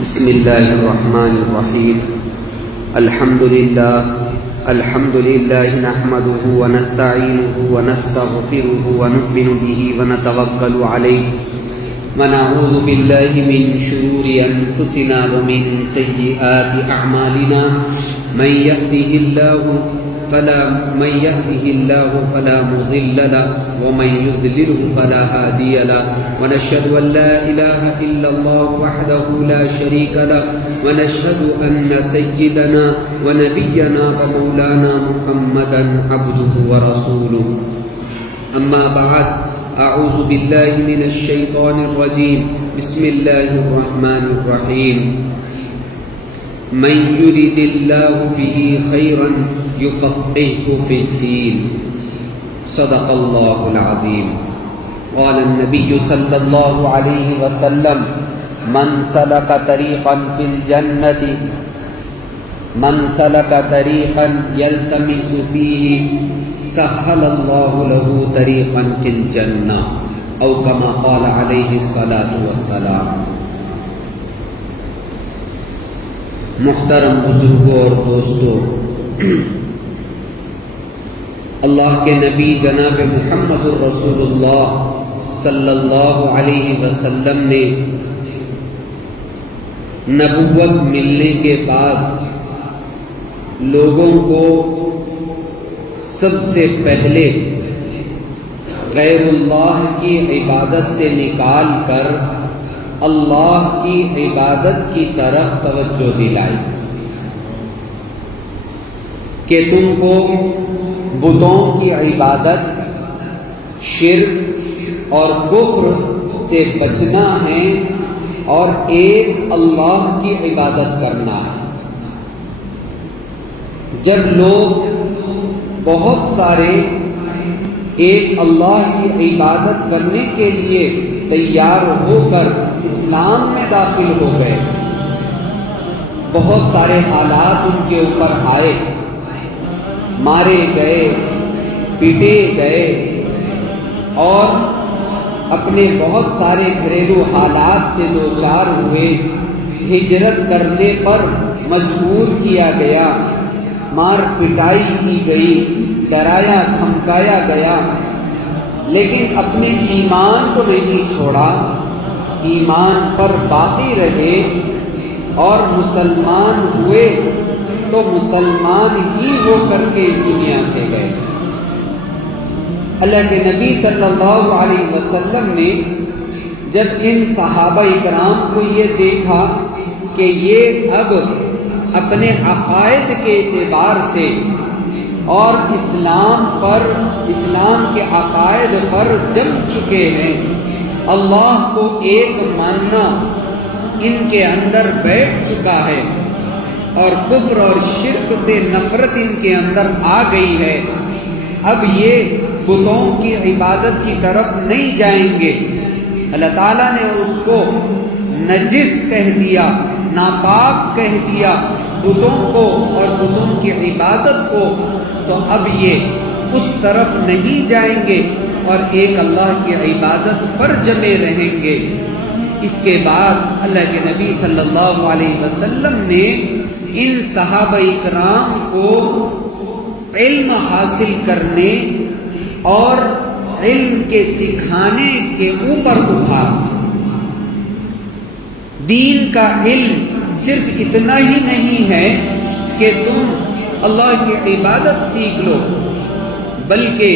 بسم الله الرحمن الرحيم. الحمد لله نحمده ونستعينه ونستغفره ونؤمن به ونتوكل عليه ونعوذ بالله من شرور أنفسنا ومن سيئات أعمالنا. من يهده الله فلا مضل له ومن يضلله فلا هادي له. ونشهد أن لا إله إلا الله وحده لا شريك له ونشهد أن سيدنا ونبينا ومولانا محمدا عبده ورسوله. أما بعد، أعوذ بالله من الشيطان الرجيم. بسم الله الرحمن الرحيم. من يرد الله به خيرا يفقهه في الدين. صدق الله العظيم. قال النبي صلى الله عليه وسلم: من سلك طريقا في الجنة يلتمس فيه سهل الله له طريقا في الجنة، أو كما قال عليه الصلاة والسلام. محترم بزرگوں اور دوستوں، اللہ کے نبی جناب محمد الرسول اللہ صلی اللہ علیہ وسلم نے نبوت ملنے کے بعد لوگوں کو سب سے پہلے غیر اللہ کی عبادت سے نکال کر اللہ کی عبادت کی طرف توجہ دلائی کہ تم کو بتوں کی عبادت، شرک اور کفر سے بچنا ہے اور ایک اللہ کی عبادت کرنا ہے. جب لوگ بہت سارے ایک اللہ کی عبادت کرنے کے لیے تیار ہو کر اسلام میں داخل ہو گئے، بہت سارے حالات ان کے اوپر آئے، مارے گئے، پیٹے گئے اور اپنے بہت سارے گھریلو حالات سے دوچار ہوئے، ہجرت کرنے پر مجبور کیا گیا، مار پٹائی کی گئی، ڈرایا دھمکایا گیا، لیکن اپنے ایمان کو نہیں چھوڑا، ایمان پر باقی رہے اور مسلمان ہوئے تو مسلمان ہی ہو کر کے اس دنیا سے گئے. اللہ کے نبی صلی اللہ علیہ وسلم نے جب ان صحابہ اکرام کو یہ دیکھا کہ یہ اب اپنے عقائد کے اعتبار سے اور اسلام کے عقائد پر جم چکے ہیں، اللہ کو ایک ماننا ان کے اندر بیٹھ چکا ہے اور کفر اور شرک سے نفرت ان کے اندر آ گئی ہے، اب یہ بتوں کی عبادت کی طرف نہیں جائیں گے. اللہ تعالیٰ نے اس کو نجس کہہ دیا، ناپاک کہہ دیا بتوں کو اور بتوں کی عبادت کو، تو اب یہ اس طرف نہیں جائیں گے اور ایک اللہ کی عبادت پر جمے رہیں گے. اس کے بعد اللہ کے نبی صلی اللہ علیہ وسلم نے ان صحابہ اکرام کو علم حاصل کرنے اور علم کے سکھانے کے اوپر اٹھارا. دین کا علم صرف اتنا ہی نہیں ہے کہ تم اللہ کی عبادت سیکھ لو، بلکہ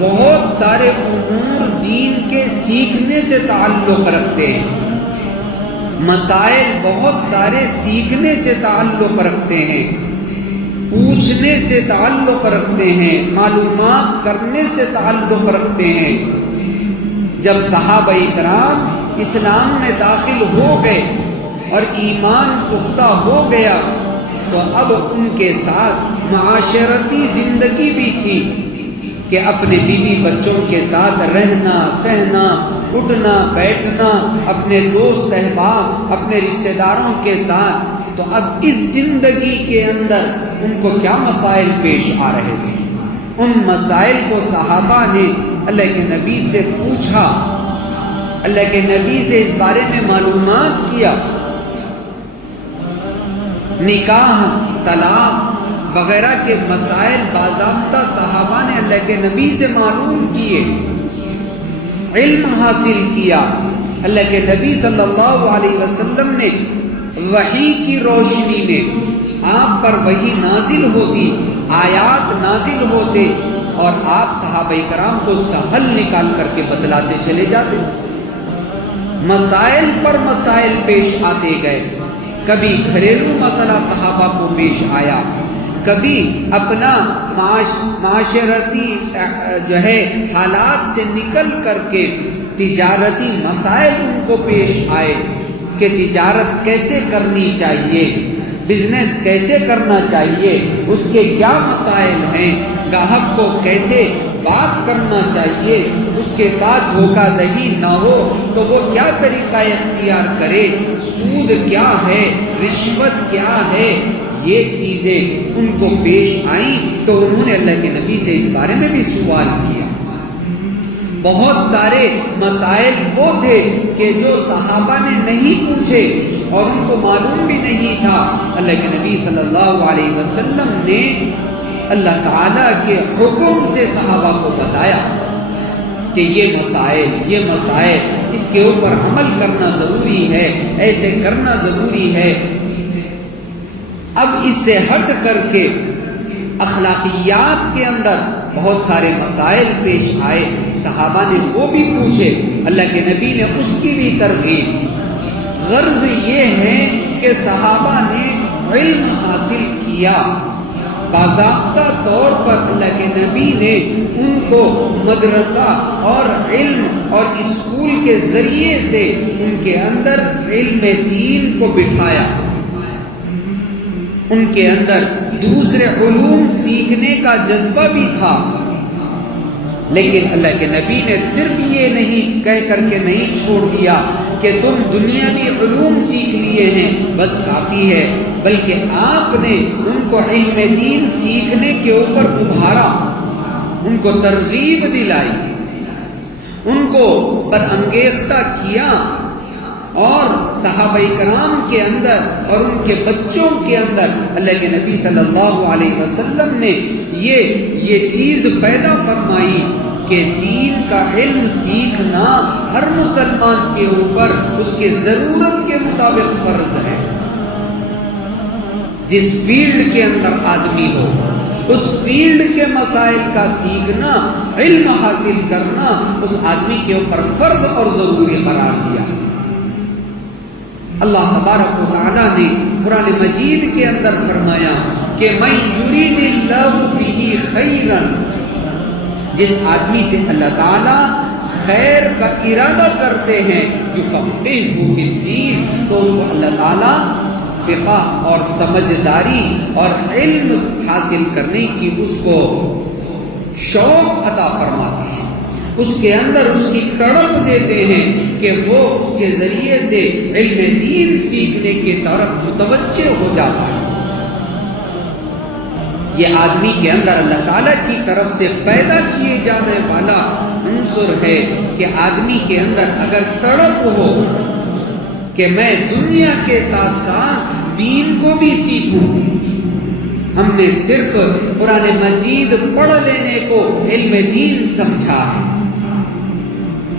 بہت سارے امور دین کے سیکھنے سے تعلق رکھتے ہیں، مسائل بہت سارے سیکھنے سے تعلق رکھتے ہیں، پوچھنے سے تعلق رکھتے ہیں، معلومات کرنے سے تعلق رکھتے ہیں. جب صحابہ اکرام اسلام میں داخل ہو گئے اور ایمان پختہ ہو گیا تو اب ان کے ساتھ معاشرتی زندگی بھی تھی کہ اپنے بیوی بچوں کے ساتھ رہنا سہنا، اٹھنا بیٹھنا، اپنے دوست احباب، اپنے رشتہ داروں کے ساتھ. تو اب اس زندگی کے اندر ان کو کیا مسائل پیش آ رہے تھے، ان مسائل کو صحابہ نے اللہ کے نبی سے پوچھا، اللہ کے نبی سے اس بارے میں معلومات کیا. نکاح، طلاق وغیرہ کے مسائل باضابطہ صحابہ نے اللہ کے نبی سے معلوم کیے، علم حاصل کیا۔ اللہ کے نبی صلی اللہ علیہ وسلم نے وحی کی روشنی میں آپ پر وحی نازل ہوتی، آیات نازل ہوتے، اور آپ صحابہ کرام کو اس کا حل نکال کر کے بتلاتے چلے جاتے۔ مسائل پر مسائل پیش آتے گئے، کبھی گھریلو مسئلہ صحابہ کو پیش آیا، کبھی اپنا معاشرتی حالات سے نکل کر کے تجارتی مسائل ان کو پیش آئے کہ تجارت کیسے کرنی چاہیے، بزنس کیسے کرنا چاہیے، اس کے کیا مسائل ہیں، گاہک کو کیسے بات کرنا چاہیے، اس کے ساتھ دھوکہ دہی نہ ہو تو وہ کیا طریقہ اختیار کرے، سود کیا ہے، رشوت کیا ہے، یہ چیزیں ان کو پیش آئیں تو انہوں نے اللہ کے نبی سے اس بارے میں بھی سوال کیا۔ بہت سارے مسائل وہ تھے کہ جو صحابہ نے نہیں پوچھے اور ان کو معلوم بھی نہیں تھا، اللہ کے نبی صلی اللہ علیہ وسلم نے اللہ تعالیٰ کے حکم سے صحابہ کو بتایا کہ یہ مسائل اس کے اوپر عمل کرنا ضروری ہے، ایسے کرنا ضروری ہے۔ اب اس سے ہٹ کر کے اخلاقیات کے اندر بہت سارے مسائل پیش آئے، صحابہ نے وہ بھی پوچھے، اللہ کے نبی نے اس کی بھی ترغیب۔ غرض یہ ہے کہ صحابہ نے علم حاصل کیا، باضابطہ طور پر اللہ کے نبی نے ان کو مدرسہ اور علم اور اسکول کے ذریعے سے ان کے اندر علم دین کو بٹھایا، ان کے اندر دوسرے علوم سیکھنے کا جذبہ بھی تھا، لیکن اللہ کے نبی نے صرف یہ نہیں کہہ کر کے نہیں چھوڑ دیا کہ تم دنیاوی علوم سیکھ لیے ہیں بس کافی ہے، بلکہ آپ نے ان کو علم دین سیکھنے کے اوپر ابھارا، ان کو ترغیب دلائی، ان کو برانگیختہ کیا، اور صحابہ کرام کے اندر اور ان کے بچوں کے اندر اللہ کے نبی صلی اللہ علیہ وسلم نے یہ چیز پیدا فرمائی کہ دین کا علم سیکھنا ہر مسلمان کے اوپر اس کے ضرورت کے مطابق فرض ہے۔ جس فیلڈ کے اندر آدمی ہو اس فیلڈ کے مسائل کا سیکھنا، علم حاصل کرنا اس آدمی کے اوپر فرض اور ضروری قرار دیا۔ اللہ تبارک و تعالیٰ نے قرآن مجید کے اندر فرمایا کہ مَن یُرِدِ اللَّهُ بِهِ خَیْرًا، جس آدمی سے اللہ تعالیٰ خیر کا ارادہ کرتے ہیں، یُفَقِّهُ فِی الدِّین، تو اس کو اللہ تعالیٰ فقہ اور سمجھداری اور علم حاصل کرنے کی اس کو شوق عطا فرماتے ہیں، اس کے اندر اس کی تڑپ دیتے ہیں کہ وہ اس کے ذریعے سے علم دین سیکھنے کی طرف متوجہ ہو جاتا ہے۔ یہ آدمی کے اندر اللہ تعالیٰ کی طرف سے پیدا کیے جانے والا عنصر ہے کہ آدمی کے اندر اگر تڑپ ہو کہ میں دنیا کے ساتھ ساتھ دین کو بھی سیکھوں۔ ہم نے صرف قرآن مجید پڑھ لینے کو علم دین سمجھا ہے،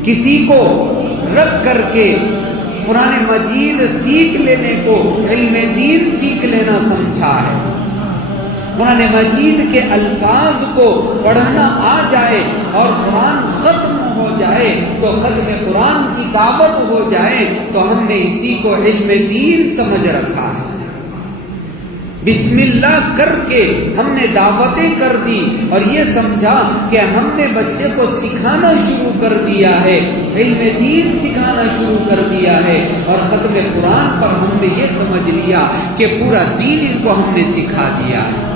کسی کو رکھ کر کے قرآن مجید سیکھ لینے کو علم دین سیکھ لینا سمجھا ہے۔ قرآن مجید کے الفاظ کو پڑھنا آ جائے اور قرآن ختم ہو جائے تو ختم قرآن کی دعوت ہو جائے تو ہم نے اسی کو علم دین سمجھ رکھا ہے۔ بسم اللہ کر کے ہم نے دعوتیں کر دی اور یہ سمجھا کہ ہم نے بچے کو سکھانا شروع کر دیا ہے، علم دین سکھانا شروع کر دیا ہے، اور ختم قرآن پر ہم نے یہ سمجھ لیا کہ پورا دین ان کو ہم نے سکھا دیا ہے۔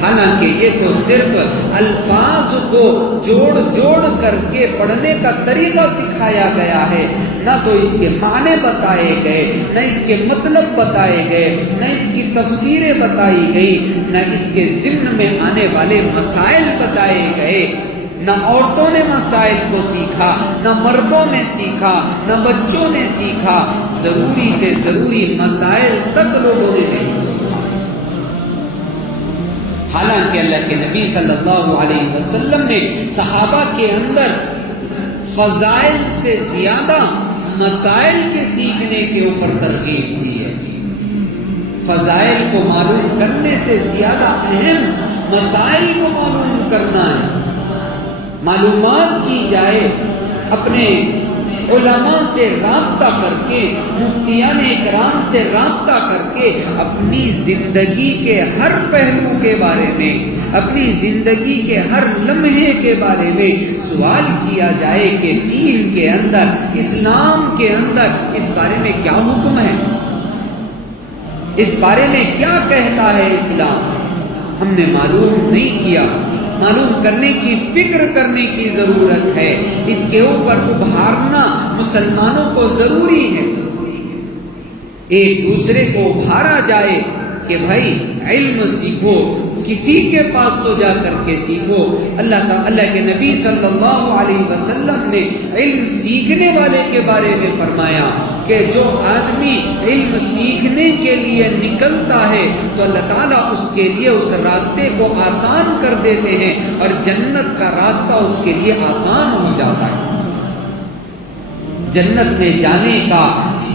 حالانکہ یہ تو صرف الفاظ کو جوڑ کر کے پڑھنے کا طریقہ سکھایا گیا ہے، نہ تو اس کے معنی بتائے گئے، نہ اس کے مطلب بتائے گئے، نہ اس کی تفسیریں بتائی گئی، نہ اس کے ضمن میں آنے والے مسائل بتائے گئے۔ نہ عورتوں نے مسائل کو سیکھا، نہ مردوں نے سیکھا، نہ بچوں نے سیکھا، ضروری سے ضروری مسائل تک لوگوں نے نہیں سیکھا۔ حالانکہ اللہ کے نبی صلی اللہ علیہ وسلم نے صحابہ کے اندر فضائل سے زیادہ مسائل کے سیکھنے کے اوپر ترغیب دی ہے۔ فضائل کو معلوم کرنے سے زیادہ اہم مسائل کو معلوم کرنا ہے۔ معلومات کی جائے، اپنے علماء سے رابطہ کر کے، مفتیان اکرام سے رابطہ کر کے اپنی زندگی کے ہر پہلو کے بارے میں، اپنی زندگی کے ہر لمحے کے بارے میں سوال کیا جائے کہ دین کے اندر، اسلام کے اندر اس بارے میں کیا حکم ہے، اس بارے میں کیا کہتا ہے اسلام، ہم نے معلوم نہیں کیا۔ معلوم کرنے کی فکر کرنے کی ضرورت ہے، اس کے اوپر ابھارنا مسلمانوں کو ضروری ہے۔ ایک دوسرے کو ابھارا جائے کہ بھائی علم سیکھو، کسی کے پاس تو جا کر کے سیکھو۔ اللہ کے نبی صلی اللہ علیہ وسلم نے علم سیکھنے والے کے بارے میں فرمایا کہ جو آدمی علم سیکھنے کے لیے نکلتا ہے تو اللہ تعالیٰ اس کے لیے اس راستے کو آسان کر دیتے ہیں اور جنت کا راستہ اس کے لیے آسان ہو جاتا ہے۔ جنت میں جانے کا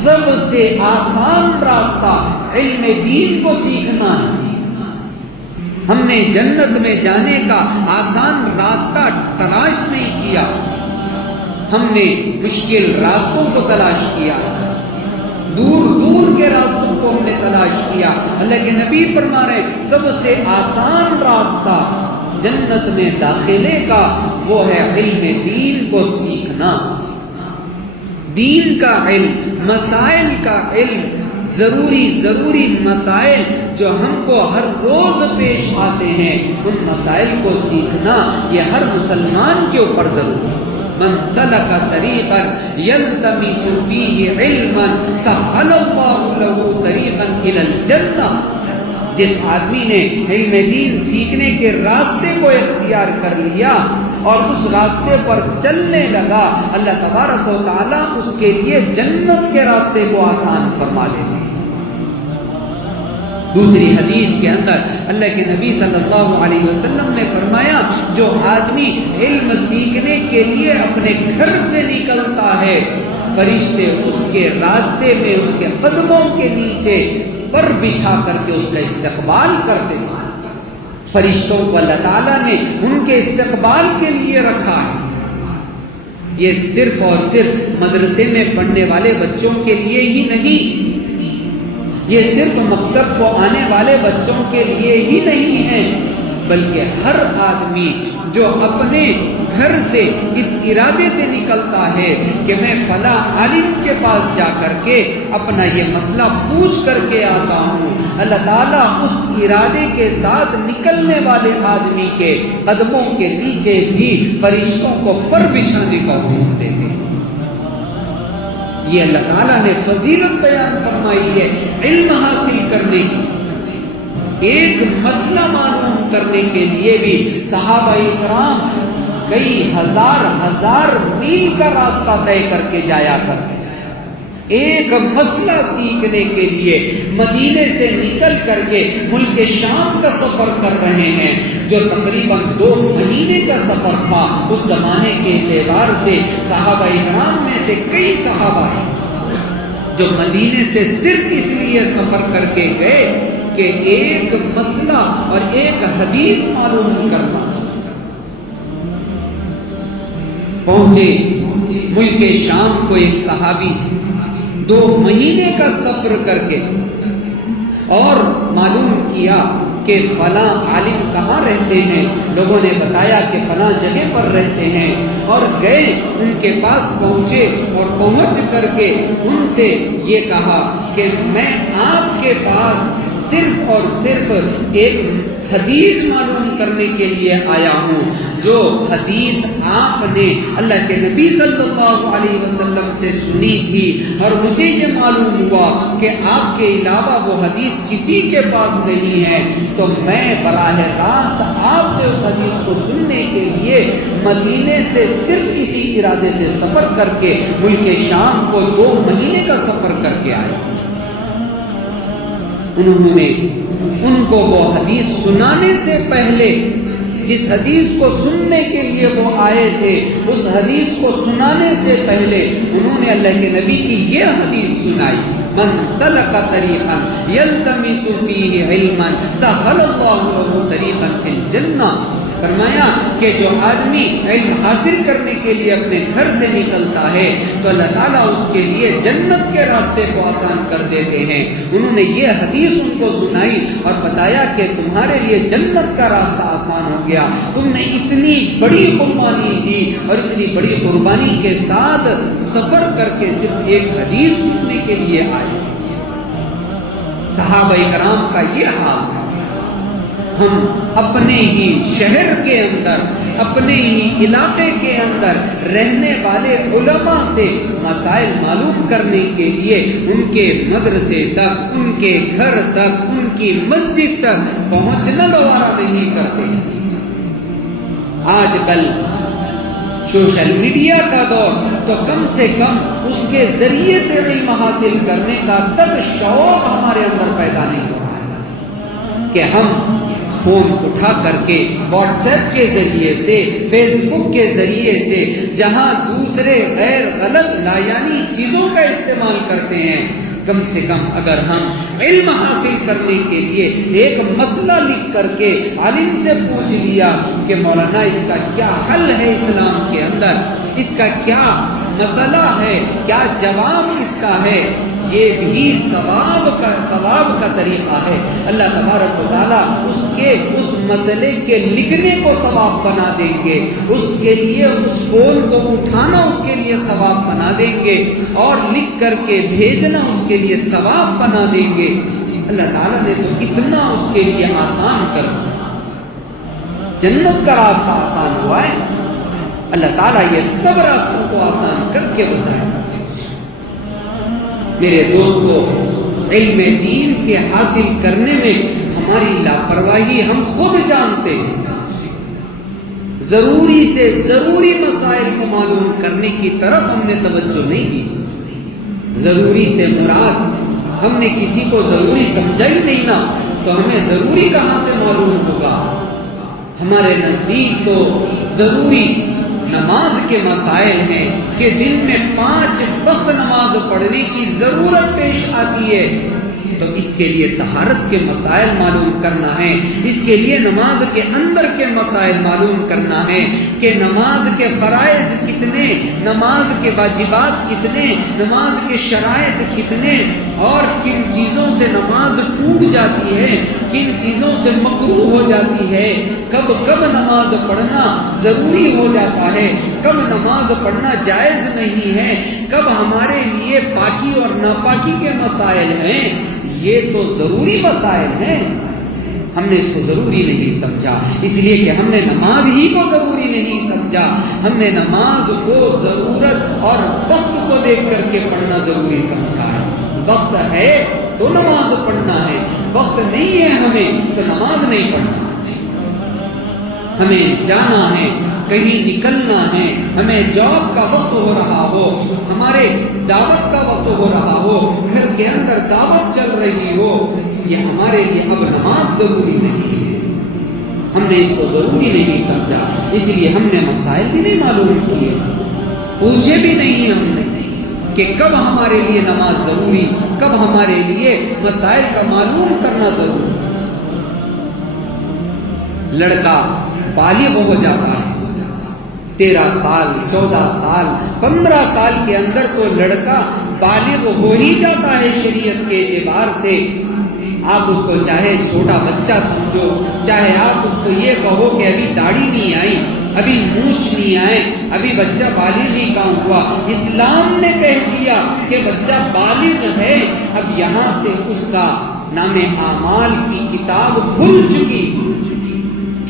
سب سے آسان راستہ علم دین کو سیکھنا ہے۔ ہم نے جنت میں جانے کا آسان راستہ تلاش نہیں کیا، ہم نے مشکل راستوں کو تلاش کیا، دور دور کے راستوں کو ہم نے تلاش کیا۔ اللہ کے نبی فرما رہے ہیں سب سے آسان راستہ جنت میں داخلے کا وہ ہے علم دین کو سیکھنا۔ دین کا علم، مسائل کا علم، ضروری مسائل جو ہم کو ہر روز پیش آتے ہیں، ان مسائل کو سیکھنا یہ ہر مسلمان کے اوپر ضروری ہے۔ من سلک طریقا یلتمس فیہ علما سہل اللہ لہ طریقا الی الجنہ، جس آدمی نے علم دین سیکھنے کے راستے کو اختیار کر لیا اور اس راستے پر چلنے لگا، اللہ تبارک و تعالیٰ اس کے لیے جنت کے راستے کو آسان فرما دیتے ہیں۔ دوسری حدیث کے اندر اللہ کے نبی صلی اللہ علیہ وسلم نے فرمایا جو آدمی علم سیکھنے کے لیے اپنے گھر سے نکلتا ہے، فرشتے اس کے راستے میں اس کے قدموں کے نیچے پر بچھا کر کے اس کا استقبال کرتے ہیں۔ فرشتوں کو اللہ تعالیٰ نے ان کے استقبال کے لیے رکھا ہے۔ یہ صرف اور صرف مدرسے میں پڑھنے والے بچوں کے لیے ہی نہیں، یہ صرف مکتب کو آنے والے بچوں کے لیے ہی نہیں ہے، بلکہ ہر آدمی جو اپنے گھر سے اس ارادے سے نکلتا ہے کہ میں فلاں عالم کے پاس جا کر کے اپنا یہ مسئلہ پوچھ کر کے آتا ہوں، اللہ تعالیٰ اس ارادے کے ساتھ نکلنے والے آدمی کے قدموں کے نیچے بھی فرشتوں کو پر بچھانے کا حکم دیتے ہیں۔ یہ اللہ تعالیٰ نے فضیلت بیان فرمائی ہے علم حاصل کرنے کی۔ ایک مسئلہ معلوم کرنے کے لیے بھی صحابہ کرام کئی ہزار میل کا راستہ طے کر کے جایا کرتے ہیں۔ ایک مسئلہ سیکھنے کے لیے مدینے سے نکل کر کے ملک شام کا سفر کر رہے ہیں، جو تقریباً 2 مہینے کا سفر تھا۔ اس زمانے کے اعتبار سے صحابہ کرام میں سے کئی صحابہ ہیں جو مدینے سے صرف اس لیے سفر کر کے گئے کہ ایک مسئلہ اور ایک حدیث معلوم کرنا تھا۔ پہنچے ملک شام کو ایک صحابی 2 مہینے کا سفر کر کے اور معلوم کیا کہ فلاں عالم کہاں رہتے ہیں، لوگوں نے بتایا کہ فلاں جگہ پر رہتے ہیں، اور گئے ان کے پاس پہنچے اور پہنچ کر کے ان سے یہ کہا کہ میں آپ کے پاس صرف اور صرف ایک حدیث معلوم کرنے کے لیے آیا ہوں، جو حدیث آپ نے اللہ کے نبی صلی اللہ علیہ وسلم سے سنی تھی، اور مجھے یہ معلوم ہوا کہ آپ کے علاوہ وہ حدیث کسی کے پاس نہیں ہے، تو میں براہ راست آپ سے اس حدیث کو سننے کے لیے مدینے سے صرف اسی ارادے سے سفر کر کے ملک شام کو 2 مہینے کا سفر کر کے آیا۔ انہوں نے ان کو وہ حدیث سنانے سے پہلے، جس حدیث کو سننے کے لیے وہ آئے تھے، اس حدیث کو سنانے سے پہلے انہوں نے اللہ کے نبی کی یہ حدیث سنائی، من سلک طریقا یلتمس فیہ علما سہل اللہ لہ طریقا فی الجنہ۔ فرمایا کہ جو آدمی علم حاصل کرنے کے لیے اپنے گھر سے نکلتا ہے تو اللہ تعالیٰ اس کے لیے جنت کے راستے کو آسان کر دیتے ہیں۔ انہوں نے یہ حدیث ان کو سنائی اور بتایا کہ تمہارے لیے جنت کا راستہ آسان ہو گیا، تم نے اتنی بڑی قربانی دی اور اتنی بڑی قربانی کے ساتھ سفر کر کے صرف ایک حدیث سننے کے لیے آئے۔ صحابہ کرام کا یہ حال ہے۔ ہم اپنے ہی شہر کے اندر، اپنے ہی علاقے کے اندر رہنے والے علماء سے مسائل معلوم کرنے کے لیے ان کے مدرسے تک، ان کے گھر تک، ان کی مسجد تک پہنچنا گوارا نہیں کرتے۔ آج کل سوشل میڈیا کا دور، تو کم سے کم اس کے ذریعے سے علم حاصل کرنے کا تک شوق ہمارے اندر پیدا نہیں ہو رہا ہے کہ ہم فون اٹھا کر کے واٹس ایپ کے ذریعے سے، فیس بک کے ذریعے سے، جہاں دوسرے غیر غلط لایانی چیزوں کا استعمال کرتے ہیں، کم سے کم اگر ہم علم حاصل کرنے کے لیے ایک مسئلہ لکھ کر کے عالم سے پوچھ لیا کہ مولانا اس کا کیا حل ہے اسلام کے اندر، اس کا کیا مسئلہ ہے، کیا جواب اس کا ہے، یہ بھی ثواب کا طریقہ ہے۔ اللہ تبارک و تعالیٰ اس مسئلے کے لکھنے کو ثواب بنا دیں گے، اس کے لیے اس فون کو اٹھانا اس کے لیے ثواب بنا دیں گے، اور لکھ کر کے بھیجنا اس کے لیے ثواب بنا دیں گے۔ اللہ تعالیٰ نے تو اتنا اس کے لیے آسان کر دیا، جنت کا راستہ آسان ہوا ہے۔ اللہ تعالیٰ یہ سب راستوں کو آسان کر کے بتایا۔ میرے دوستو، علم دین کے حاصل کرنے میں ہماری لاپرواہی ہم خود جانتے ہیں۔ ضروری سے ضروری مسائل کو معلوم کرنے کی طرف ہم نے توجہ نہیں دی۔ ضروری سے مراد، ہم نے کسی کو ضروری سمجھا ہی نہیں نا، تو ہمیں ضروری کہاں سے معلوم ہوگا؟ ہمارے نزدیک تو ضروری نماز کے مسائل ہیں کہ دن میں 5 وقت نماز پڑھنے کی ضرورت پیش آتی ہے، تو اس کے لیے طہارت کے مسائل معلوم کرنا ہے، اس کے لیے نماز کے اندر کے مسائل معلوم کرنا ہے کہ نماز کے فرائض کتنے، نماز کے واجبات کتنے، نماز کے شرائط کتنے، اور کن چیزوں سے نماز ٹوٹ جاتی ہے، کن چیزوں سے مکروہ ہو جاتی ہے، کب کب نماز پڑھنا ضروری ہو جاتا ہے، کب نماز پڑھنا جائز نہیں ہے، کب ہمارے لیے پاکی اور ناپاکی کے مسائل ہیں۔ یہ تو ضروری مسائل ہیں، ہم نے اس کو ضروری نہیں سمجھا، اس لیے کہ ہم نے نماز ہی کو ضروری نہیں سمجھا، ہم نے نماز کو ضرورت اور وقت کو دیکھ کر کے پڑھنا ضروری سمجھا ہے۔ وقت ہے تو نماز پڑھنا ہے، وقت نہیں ہے ہمیں تو نماز نہیں پڑھنا۔ ہمیں جانا ہے، کہیں نکلنا ہے، ہمیں جاب کا وقت ہو رہا ہو، ہمارے دعوت کا وقت ہو رہا ہو، گھر کے اندر دعوت چل رہی ہو، یہ ہمارے لیے اب نماز ضروری نہیں ہے، ہم نے اس کو ضروری نہیں سمجھا، اس لیے ہم نے مسائل بھی نہیں معلوم کیے، پوچھے بھی نہیں ہم نے کہ کب ہمارے لیے نماز ضروری، کب ہمارے لیے مسائل کا معلوم کرنا ضروری۔ لڑکا بالغ ہو جاتا ہے، 13 سال، 14 سال، 15 سال کے اندر تو لڑکا بالغ ہو ہی جاتا ہے شریعت کے اعتبار سے۔ آپ اس کو چاہے چھوٹا بچہ سمجھو، چاہے آپ اس کو یہ کہو کہ ابھی داڑھی نہیں آئی، ابھی مونچھ نہیں آئے، ابھی بچہ بالغ ہی کہاں ہوا، اسلام نے کہہ دیا کہ بچہ بالغ ہے، اب یہاں سے اس کا نام اعمال کی کتاب کھل چکی،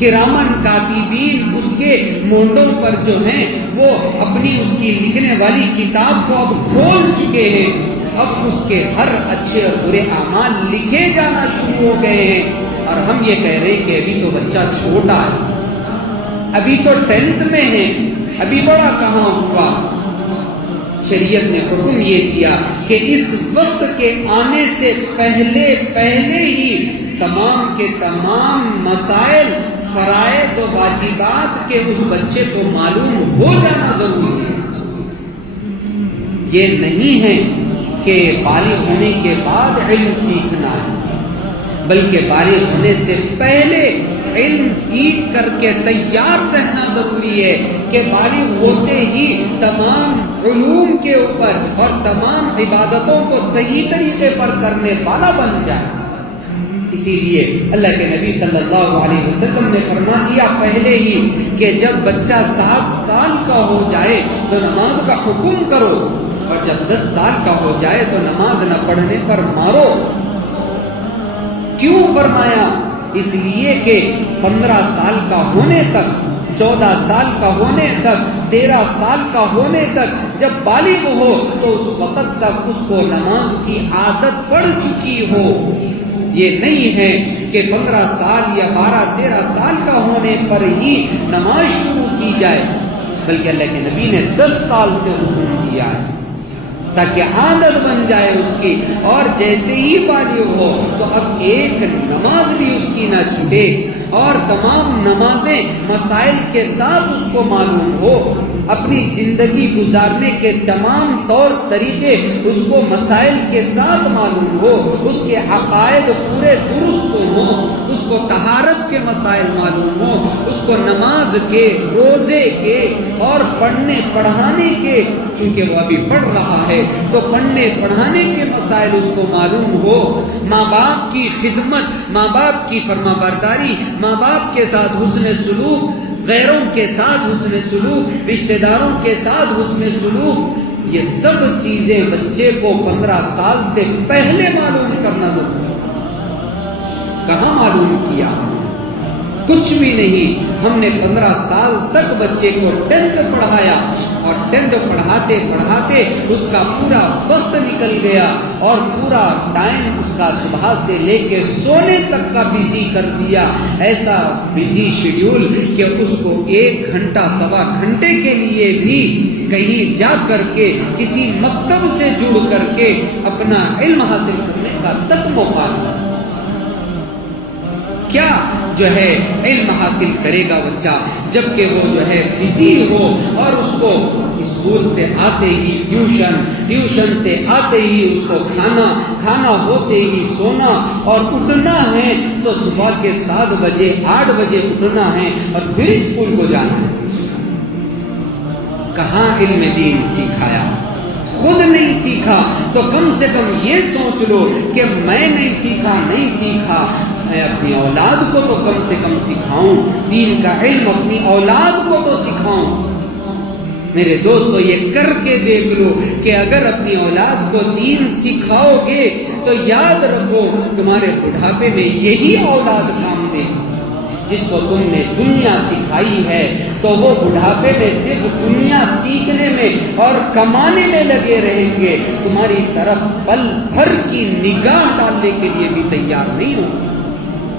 کرامن کاتبین اس کے مونڈوں پر جو ہیں وہ اپنی اس کی لکھنے والی کتاب کو اب کھول چکے ہیں، اب اس کے ہر اچھے اور برے اعمال لکھے جانا شروع ہو گئے ہیں۔ اور ہم یہ کہہ رہے ہیں کہ ابھی تو بچہ چھوٹا ہے، ابھی تو 10th میں ہے، ابھی بڑا کہاں ہوا۔ شریعت نے حکم یہ کیا کہ اس وقت کے آنے سے پہلے ہی تمام کے تمام مسائل، فرائض و واجبات کے اس بچے کو معلوم ہو جانا ضروری ہے۔ یہ نہیں ہے کہ بالغ ہونے کے بعد علم سیکھنا ہے، بلکہ بالغ ہونے سے پہلے علم سیکھ کر کے تیار رہنا ضروری ہے کہ بالغ ہوتے ہی تمام علوم کے اوپر اور تمام عبادتوں کو صحیح طریقے پر کرنے والا بن جائے۔ اسی لیے اللہ کے نبی صلی اللہ علیہ وسلم نے فرما دیا پہلے ہی کہ جب بچہ 7 سال کا ہو جائے تو نماز کا حکم کرو، اور جب 10 سال کا ہو جائے تو نماز نہ پڑھنے پر مارو۔ کیوں فرمایا؟ اس لیے کہ 15 سال کا ہونے تک، 14 سال کا ہونے تک، 13 سال کا ہونے تک جب بالغ ہو تو اس وقت تک اس کو نماز کی عادت پڑ چکی ہو۔ یہ نہیں ہے کہ 15 سال یا 12-13 سال کا ہونے پر ہی نماز شروع کی جائے، بلکہ اللہ کے نبی نے 10 سال سے حکم دیا ہے تاکہ عادت بن جائے اس کی، اور جیسے ہی بالغ ہو تو اب ایک نماز بھی اس کی نہ چھوٹے، اور تمام نمازیں مسائل کے ساتھ اس کو معلوم ہو، اپنی زندگی گزارنے کے تمام طور طریقے اس کو مسائل کے ساتھ معلوم ہو، اس کے عقائد پورے درست ہوں، اس کو طہارت کے مسائل معلوم ہو، اس کو نماز کے، روزے کے اور پڑھنے پڑھانے کے، چونکہ وہ ابھی پڑھ رہا ہے تو پڑھنے پڑھانے کے مسائل اس کو معلوم ہو، ماں باپ کی خدمت، ماں باپ کی فرما برداری، ماں باپ کے ساتھ حسن سلوک، غیروں کے ساتھ حسن سلوک، رشتہ داروں کے ساتھ حسن سلوک، یہ سب چیزیں بچے کو 15 سال سے پہلے معلوم کرنا ضروری ہے۔ کہاں معلوم کیا؟ کچھ بھی نہیں۔ ہم نے 15 سال تک بچے کو 10th پڑھایا، اور 10th پڑھاتے پڑھاتے اس کا پورا وقت نکل گیا، اور پورا ٹائم اس کا صبح سے لے کے سونے تک کا بزی کر دیا، ایسا بزی شیڈیول کہ اس کو 1 گھنٹہ 1.25 گھنٹے کے لیے بھی کہیں جا کر کے کسی مکتب سے جڑ کر کے اپنا علم حاصل کرنے کا تک موقع ملا۔ کیا جو ہے علم حاصل کرے گا بچہ جبکہ وہ جو ہے بزی ہو، اور اس کو اسکول سے آتے ہی ٹیوشن سے آتے ہی اس کو کھانا ہوتے ہی سونا، اور اٹھنا ہے تو صبح کے 7 بجے 8 بجے اٹھنا ہے اور پھر اسکول کو جانا ہے۔ کہاں علم دین سکھایا؟ خود نہیں سیکھا تو کم سے کم یہ سوچ لو کہ میں نہیں سیکھا، میں اپنی اولاد کو تو کم سے کم سکھاؤں، دین کا علم اپنی اولاد کو تو سکھاؤں۔ میرے دوستو یہ کر کے دیکھ لو کہ اگر اپنی اولاد کو دین سکھاؤ گے تو یاد رکھو تمہارے بڑھاپے میں یہی اولاد کام دے گی۔ جس کو تم نے دنیا سکھائی ہے تو وہ بڑھاپے میں صرف دنیا سیکھنے میں اور کمانے میں لگے رہیں گے، تمہاری طرف پل بھر کی نگاہ ڈالنے کے لیے بھی تیار نہیں ہو،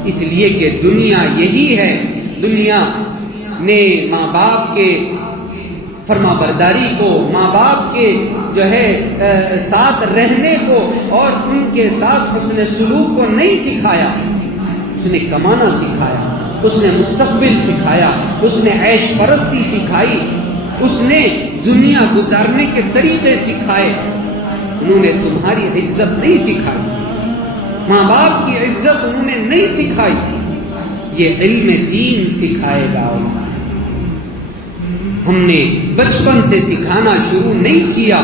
اس لیے کہ دنیا یہی ہے۔ دنیا نے ماں باپ کے فرما برداری کو، ماں باپ کے جو ہے ساتھ رہنے کو اور ان کے ساتھ حسن سلوک کو نہیں سکھایا، اس نے کمانا سکھایا، اس نے مستقبل سکھایا، اس نے عیش پرستی سکھائی، اس نے دنیا گزارنے کے طریقے سکھائے۔ انہوں نے تمہاری عزت نہیں سکھائی، ماں باپ کی عزت انہوں نے نہیں سکھائی، یہ علم دین سکھائے گا۔ ہم نے بچپن سے سکھانا شروع نہیں کیا۔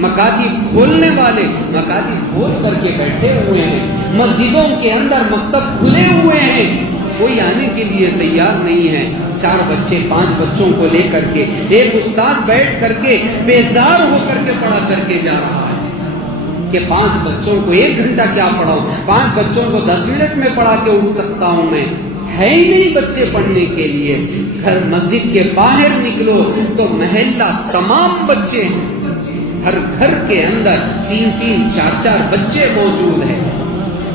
مکاتب کھولنے والے مکاتب کھول کر کے بیٹھے ہوئے ہیں، مسجدوں کے اندر مکتب کھلے ہوئے ہیں، کوئی آنے کے لیے تیار نہیں ہے. 4 بچے 5 بچوں کو لے کر کے ایک استاد بیٹھ کر کے بیزار ہو کر کے پڑھا کر کے جا رہا ہے کہ 5 بچوں کو 1 گھنٹہ کیا پڑھاؤں, 5 بچوں کو 10 منٹ میں پڑھا کے اٹھ سکتا ہوں میں. ہے ہی نہیں بچے پڑھنے کے لیے. گھر مسجد کے باہر نکلو تو محلہ تمام بچے ہیں. ہر گھر کے اندر 3-3 4-4 بچے موجود ہیں.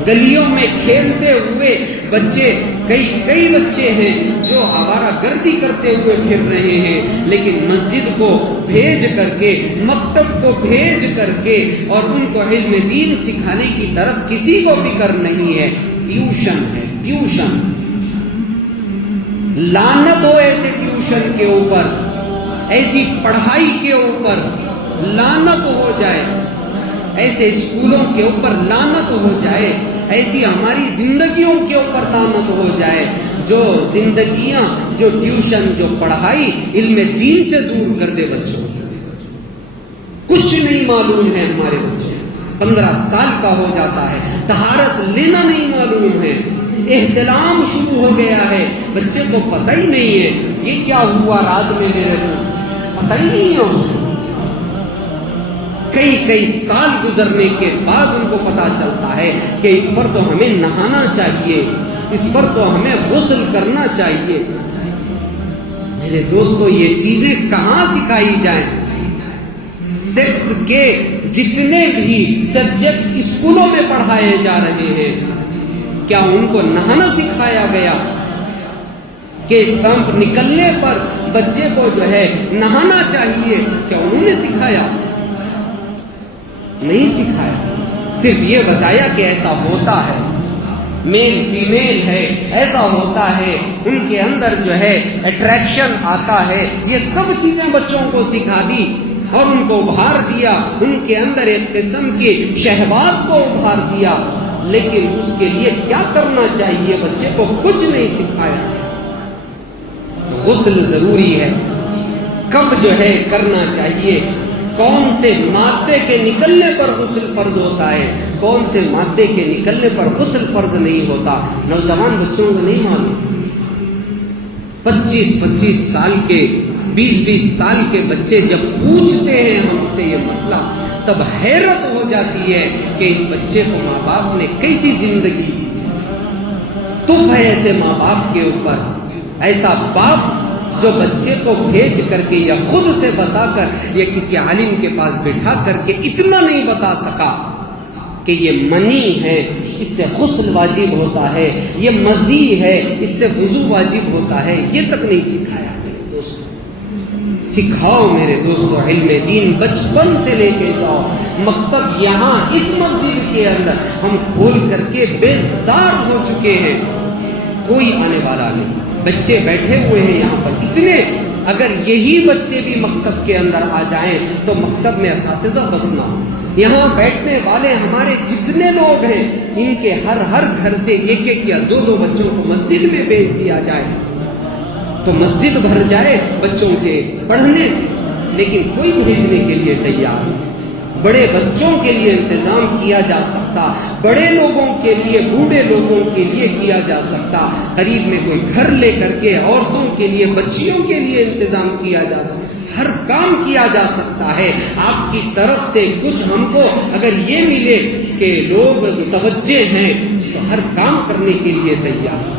گلیوں میں کھیلتے ہوئے بچے, کئی بچے ہیں جو آوارہ گردی کرتے ہوئے پھر رہے ہیں. لیکن مسجد کو بھیج کر کے, مکتب کو بھیج کر کے اور ان کو علم دین سکھانے کی طرف کسی کو فکر نہیں ہے. ٹیوشن ہے, ٹیوشن. لعنت ہو ایسے ٹیوشن کے اوپر, ایسی پڑھائی کے اوپر لعنت ہو جائے, ایسے اسکولوں کے اوپر لعنت ہو جائے, ایسی ہماری زندگیوں کے اوپر لعنت ہو جائے. جو زندگیاں, جو ٹیوشن, جو پڑھائی علم دین سے دور کر دے بچوں. کچھ نہیں معلوم ہے ہمارے بچے, 15 سال کا ہو جاتا ہے, طہارت لینا نہیں معلوم ہے, احتلام شروع ہو گیا ہے, بچے کو پتہ ہی نہیں ہے یہ کیا ہوا رات میں میرے کو, پتہ ہی نہیں ہے اس کو. کئی سال گزرنے کے بعد ان کو پتا چلتا ہے کہ اس پر تو ہمیں نہانا چاہیے, اس پر تو ہمیں غسل کرنا چاہیے. میرے دوستو, یہ چیزیں کہاں سکھائی جائیں؟ سیکس کے جتنے بھی سبجیکٹس اسکولوں میں پڑھائے جا رہے ہیں, کیا ان کو نہانا سکھایا گیا کہ اسٹمپ نکلنے پر بچے کو جو ہے نہانا چاہیے؟ کیا انہوں نے سکھایا؟ نہیں سکھایا. صرف یہ بتایا کہ ایسا ہوتا ہے, میل فیمیل ہے, ایسا ہوتا ہے, ان کے اندر جو ہے اٹریکشن آتا ہے. یہ سب چیزیں بچوں کو سکھا دی اور ان کو ابھار دیا, ان کے اندر ایک قسم کی شہوات کو ابھار دیا. لیکن اس کے لیے کیا کرنا چاہیے بچے کو کچھ نہیں سکھایا. غسل ضروری ہے, کب جو ہے کرنا چاہیے, کون سے مادے کے نکلنے پر غسل فرض ہوتا ہے, کون سے مادے کے نکلنے پر غسل فرض نہیں ہوتا. نوجوان بچوں کو نہیں معلوم. 25-25 سال کے, 20-20 سال کے بچے جب پوچھتے ہیں ہم سے یہ مسئلہ, تب حیرت ہو جاتی ہے کہ اس بچے کو ماں باپ نے کیسی زندگی دی. تحفہ ہے ایسے ماں باپ کے اوپر, ایسا باپ جو بچے کو بھیج کر کے یا خود سے بتا کر یا کسی عالم کے پاس بٹھا کر کے اتنا نہیں بتا سکا کہ یہ منی ہے, اس سے غسل واجب ہوتا ہے, یہ مزی ہے, اس سے وضو واجب ہوتا ہے, یہ تک نہیں سکھایا. میرے دوستو, سکھاؤ میرے دوستو علم دین, بچپن سے لے کے جاؤ. مکتب یہاں اس مسجد کے اندر ہم کھول کر کے بیزار ہو چکے ہیں, کوئی آنے والا نہیں. بچے بیٹھے ہوئے ہیں یہاں پر اتنے, اگر یہی بچے بھی مکتب کے اندر آ جائیں تو مکتب میں اساتذہ بسنا. یہاں بیٹھنے والے ہمارے جتنے لوگ ہیں, ان کے ہر گھر سے 1-1 یا 2-2 بچوں کو مسجد میں بھیج دیا جائے تو مسجد بھر جائے بچوں کے پڑھنے سے. لیکن کوئی بھیجنے کے لیے تیار نہیں. بڑے بچوں کے لیے انتظام کیا جا سکتا, بڑے لوگوں کے لیے, بوڑھے لوگوں کے لیے کیا جا سکتا, قریب میں کوئی گھر لے کر کے عورتوں کے لیے, بچیوں کے لیے انتظام کیا جا سکتا, ہر کام کیا جا سکتا ہے. آپ کی طرف سے کچھ ہم کو اگر یہ ملے کہ لوگ متوجہ ہیں تو ہر کام کرنے کے لیے تیار.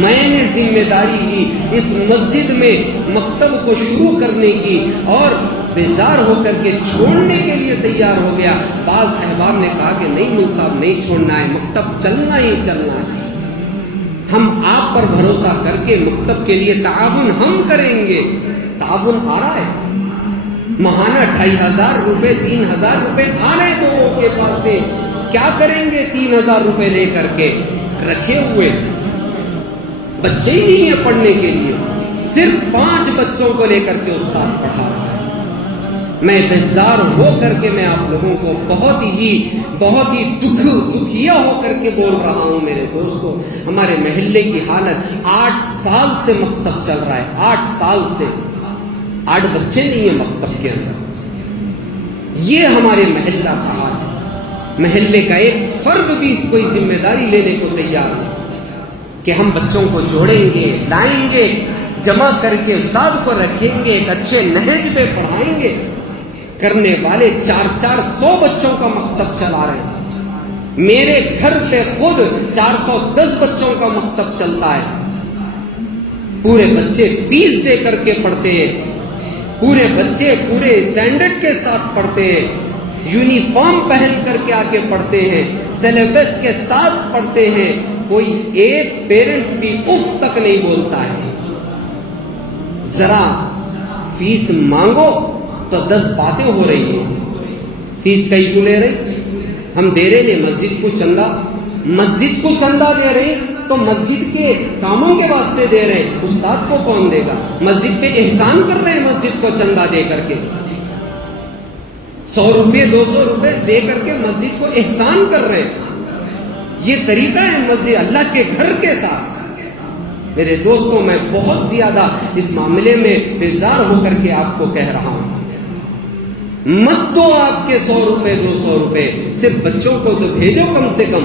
میں نے ذمہ داری لی اس مسجد میں مکتب کو شروع کرنے کی اور بیزار ہو کر کے چھوڑنے کے لیے تیار ہو گیا. بعض احباب نے کہا کہ نہیں مول صاحب نہیں چھوڑنا ہے, مکتب چلنا ہی چلنا ہے. ہم آپ پر بھروسہ کر کے مکتب کے لیے تعاون ہم کریں گے. تعاون آ رہا ہے, ماہانہ 2500 روپے 3000 روپے آ رہے ہیں لوگوں کے پاس سے. کیا کریں گے 3000 روپے لے کر کے؟ رکھے ہوئے بچے ہی نہیں ہیں پڑھنے کے لیے, صرف 5 بچوں کو لے کر کے استاد پڑھا رہا ہے. میں بیزار ہو کر کے میں آپ لوگوں کو بہت ہی دکھیا ہو کر کے بول رہا ہوں. میرے دوستو, ہمارے محلے کی حالت 8 سال سے مکتب چل رہا ہے, 8 سال سے 8 بچے نہیں ہیں مکتب کے اندر. یہ ہمارے محلہ کا حال ہے. محلے کا ایک فرد بھی کوئی ذمہ داری لینے کو تیار نہیں. کہ ہم بچوں کو جوڑیں گے، لائیں گے، جمع کر کے استاد کو رکھیں گے، ایک اچھے نہج پہ پڑھائیں گے. کرنے والے 400 بچوں کا مکتب چلا رہے ہیں. میرے گھر پہ خود 410 بچوں کا مکتب چلتا ہے. پورے بچے فیس دے کر کے پڑھتے ہیں، پورے بچے پورے اسٹینڈرڈ کے ساتھ پڑھتے ہیں، یونیفارم پہن کر کے آ کے پڑھتے ہیں، سلیبس کے ساتھ پڑھتے ہیں. کوئی ایک پیرنٹ بھی اف تک نہیں بولتا ہے. ذرا فیس مانگو تو 10 باتیں ہو رہی ہیں. فیس کئی کیوں لے رہے؟ ہم دے رہے ہیں مسجد کو چندہ، مسجد کو چندہ دے رہے ہیں تو مسجد کے کاموں کے واسطے دے رہے ہیں. استاد کو کون دے گا؟ مسجد پہ احسان کر رہے ہیں مسجد کو چندہ دے کر کے. 100 روپے 200 روپے دے کر کے مسجد کو احسان کر رہے ہیں. یہ طریقہ ہے مسجد اللہ کے گھر کے ساتھ. میرے دوستوں، میں بہت زیادہ اس معاملے میں بیزار ہو کر کے آپ کو کہہ رہا ہوں، مت دو آپ کے 100 روپے 200 روپے، صرف بچوں کو تو بھیجو. کم سے کم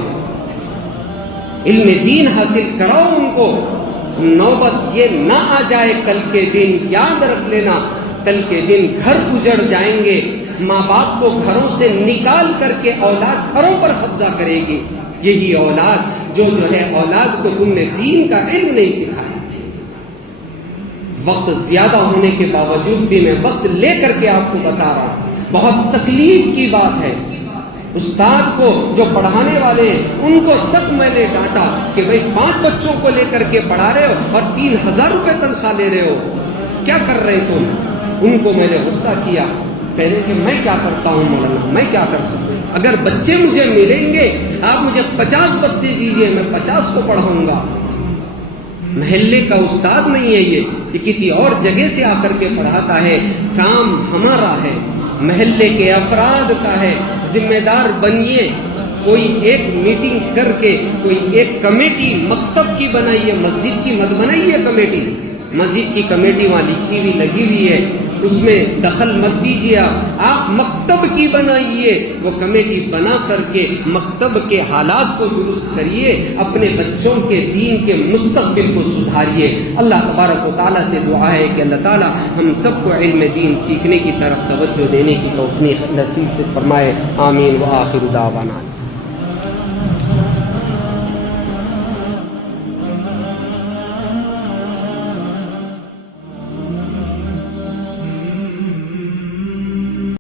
علم دین حاصل کراؤ ان کو. نوبت یہ نہ آ جائے کل کے دن، یاد رکھ لینا، کل کے دن گھر اجڑ جائیں گے. ماں باپ کو گھروں سے نکال کر کے اولاد گھروں پر قبضہ کرے گی. یہی اولاد جو ہے اولاد کو تم نے دین کا علم نہیں سکھایا. وقت زیادہ ہونے کے باوجود بھی میں وقت لے کر کے آپ کو بتا رہا ہوں. بہت تکلیف کی بات ہے. استاد کو جو پڑھانے والے ہیں ان کو تک میں نے ڈانٹا کہ بھئی 5 بچوں کو لے کر کے پڑھا رہے ہو اور 3000 روپے تنخواہ لے رہے ہو، کیا کر رہے تم؟ ان کو میں نے غصہ کیا. کہنے کہ میں کیا کرتا ہوں مولانا، میں کیا کر سکتا ہوں؟ اگر بچے مجھے ملیں گے، آپ مجھے 50 بچے دیجیے، میں 50 کو پڑھاؤں گا. محلے کا استاد نہیں ہے یہ کسی اور جگہ سے آ کر کے پڑھاتا ہے. کام ہمارا ہے، محلے کے افراد کا ہے. ذمہ دار بنیے. کوئی ایک میٹنگ کر کے کوئی ایک کمیٹی مکتب کی بنائیے، مسجد کی مت بنائیے کمیٹی. مسجد کی کمیٹی وہاں لکھی ہوئی لگی ہوئی ہے، اس میں دخل مت دیجیے. آپ مکتب کی بنائیے. وہ کمیٹی بنا کر کے مکتب کے حالات کو درست کریے، اپنے بچوں کے دین کے مستقبل کو سدھاریے. اللہ تبارک و تعالیٰ سے دعا ہے کہ اللہ تعالیٰ ہم سب کو علم دین سیکھنے کی طرف توجہ دینے کی توفیق نصیب سے فرمائے. آمین. وآخر دعوانا